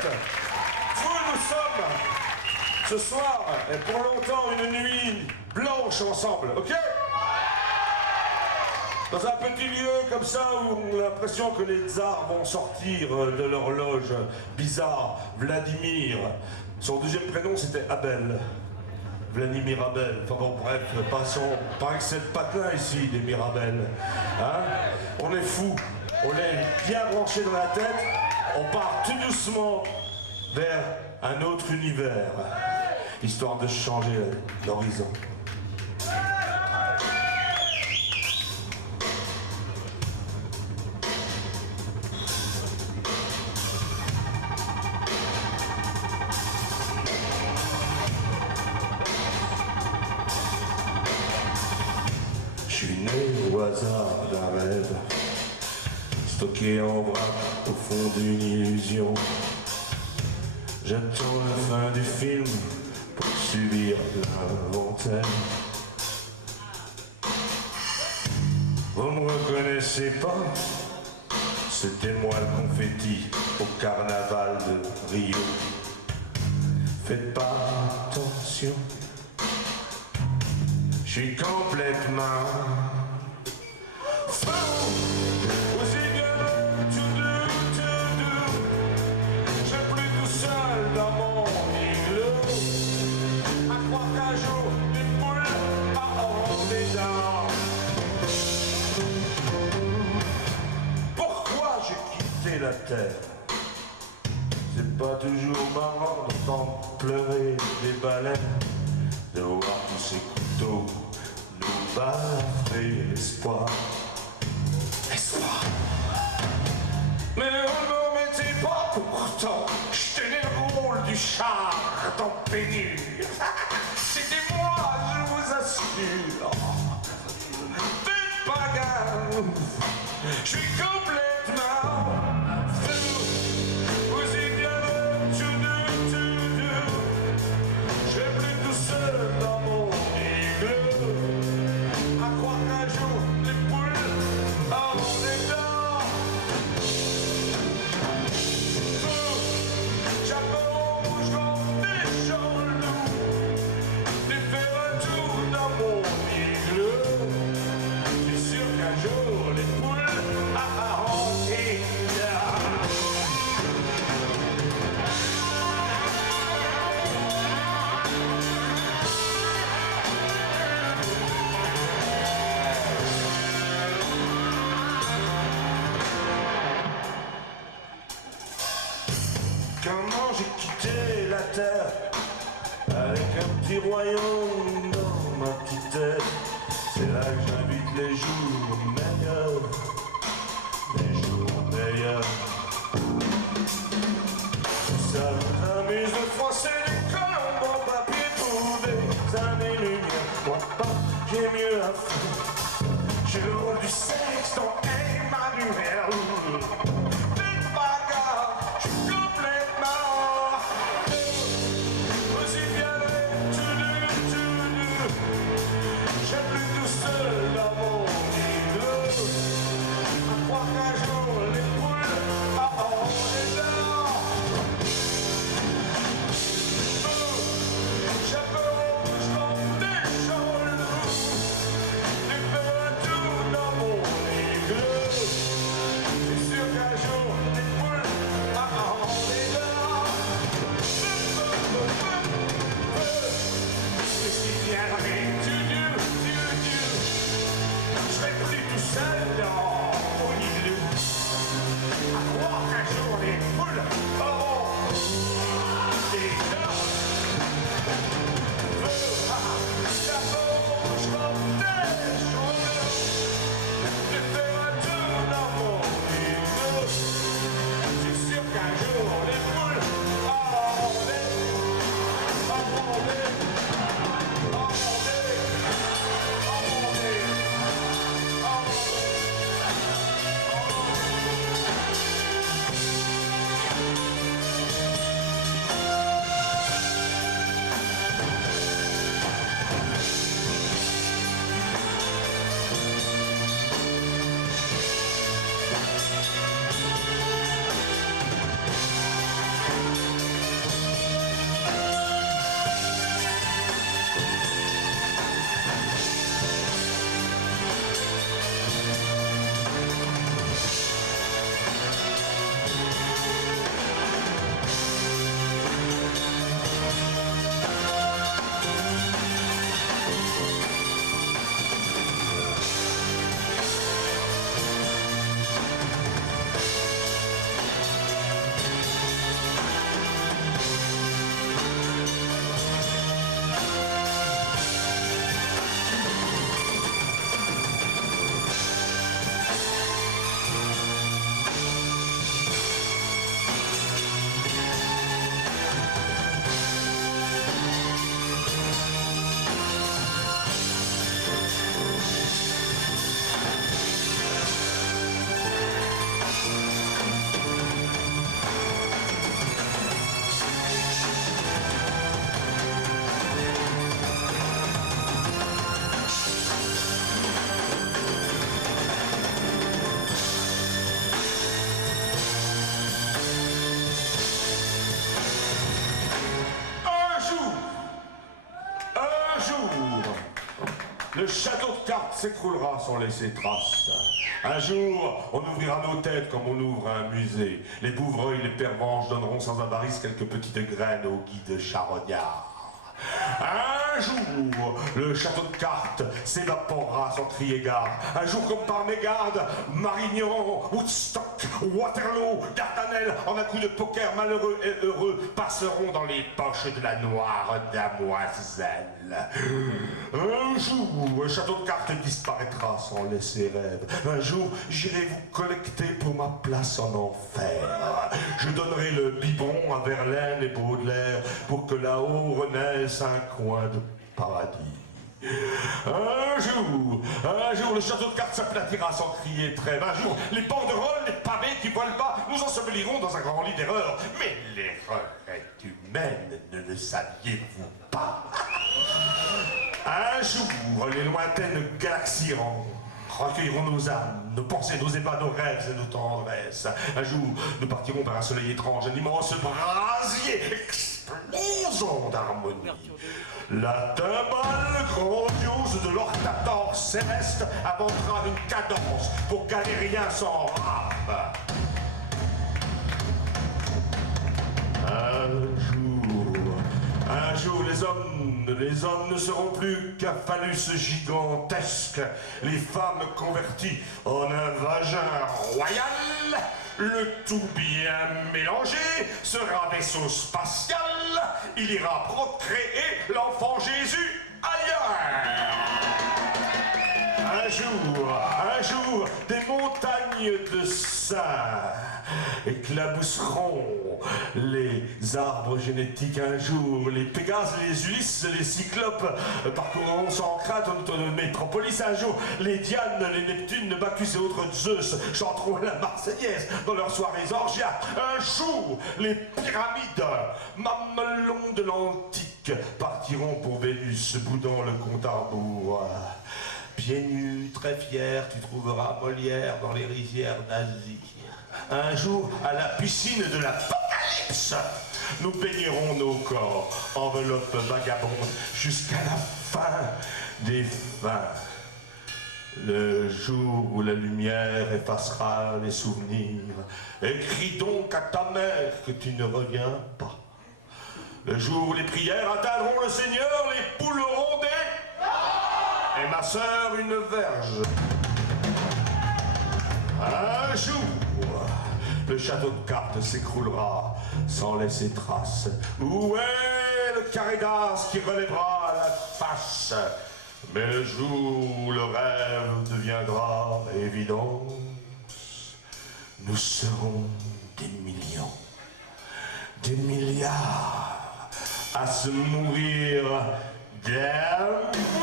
fête. Nous sommes ce soir et pour longtemps une nuit blanche ensemble, ok? Dans un petit lieu comme ça où on a l'impression que les tsars vont sortir de leur loge bizarre. Vladimir, son deuxième prénom c'était Abel. Vladimir Abel, enfin bon bref, passons, paraît que c'est le patin ici des Mirabel. Hein? On est fous, on est bien branché dans la tête, on part tout doucement vers un autre univers, histoire de changer l'horizon. Je suis né au hasard d'un rêve, stocké en vrac au fond d'une illusion. J'attends la fin du film pour subir l'inventaire. Vous me reconnaissez pas? C'était moi le confetti au carnaval de Rio. Faites pas attention, je suis complètement fou. Dans mon igloo, à croire qu'un jour des poules auront des dents. Pourquoi j'ai quitté la terre? C'est pas toujours marrant d'entendre pleurer des baleines, de voir tous ces couteaux nous baffer l'espoir. L'espoir. Mais on ne me mettait pas pourtant. Du char dans pénure. C'était moi, je vous assure. Faites pas gaffe, je suis complètement fou. Vous y viendrez, je vais plus tout seul dans mon igloo, à croire qu'un jour les poules auront des dents. Comment j'ai quitté la terre avec un petit royaume dans ma petite tête. C'est là que j'invite les jours meilleurs, les jours meilleurs. Ça vous amuse de froisser les colombes en papier pour des années-lumière. Moi pas, j'ai mieux à faire. Je roule du sexe dans Emmanuel. Dans mon igloo, à croire qu'un jour les poules le château de cartes s'écroulera sans laisser trace. Un jour, on ouvrira nos têtes comme on ouvre un musée. Les bouvreuils, les pervenches donneront sans avarice quelques petites graines au guide charognard. Un jour, le château de cartes s'évaporera sans crier gare. Un jour, comme par mégarde, Marignan, Woodstock, Waterloo, Dardanelles, en un coup de poker, malheureux et heureux, passeront dans les poches de la noire damoiselle. Un jour, le château de cartes disparaîtra sans laisser rêve. Un jour, j'irai vous collecter pour ma place en enfer. Je donnerai le biberon à Verlaine et Baudelaire pour que là-haut renaisse un coin de paradis. Un jour, le château de cartes s'aplatira sans crier trêve. Un jour, les banderoles, les pavés qui volent bas nous enseveliront dans un grand lit d'erreur. Mais l'erreur est humaine, ne le saviez-vous pas? Un jour, les lointaines galaxies recueilleront nos âmes, nos pensées, nos ébats, nos rêves et nos tendresses. Un jour, nous partirons vers un soleil étrange, un immense brasier explosant d'harmonie. La timbale grandiose de l'ortator céleste inventera une cadence pour galériens sans rame. Un jour, les hommes ne seront plus qu'un phallus gigantesque, les femmes converties en un vagin royal, le tout bien mélangé sera vaisseau spatial, il ira procréer l'enfant Jésus ailleurs. Un jour, des montagnes de seins éclabousseront les arbres génétiques. Un jour, les Pégases, les Ulysses, les Cyclopes parcourront sans crainte notre métropolis. Un jour, les Dianes, les Neptunes, Bacchus et autres Zeus chanteront la Marseillaise dans leurs soirées orgiaques. Un jour, les pyramides, mamelons de l'Antique, partiront pour Vénus, boudant le compte à rebours. Pieds nus, très fier, tu trouveras Molière dans les rizières nazies. Un jour, à la piscine de l'apocalypse, nous baignerons nos corps, enveloppe vagabonde, jusqu'à la fin des fins. Le jour où la lumière effacera les souvenirs, écris donc à ta mère que tu ne reviens pas. Le jour où les prières atteindront le Seigneur, les poules auront des... Et ma sœur, une verge. Un jour, le château de cartes s'écroulera sans laisser trace. Où est le carré d'as qui relèvera la face? Mais le jour où le rêve deviendra évidence, nous serons des millions, des milliards à se mourir d'amour.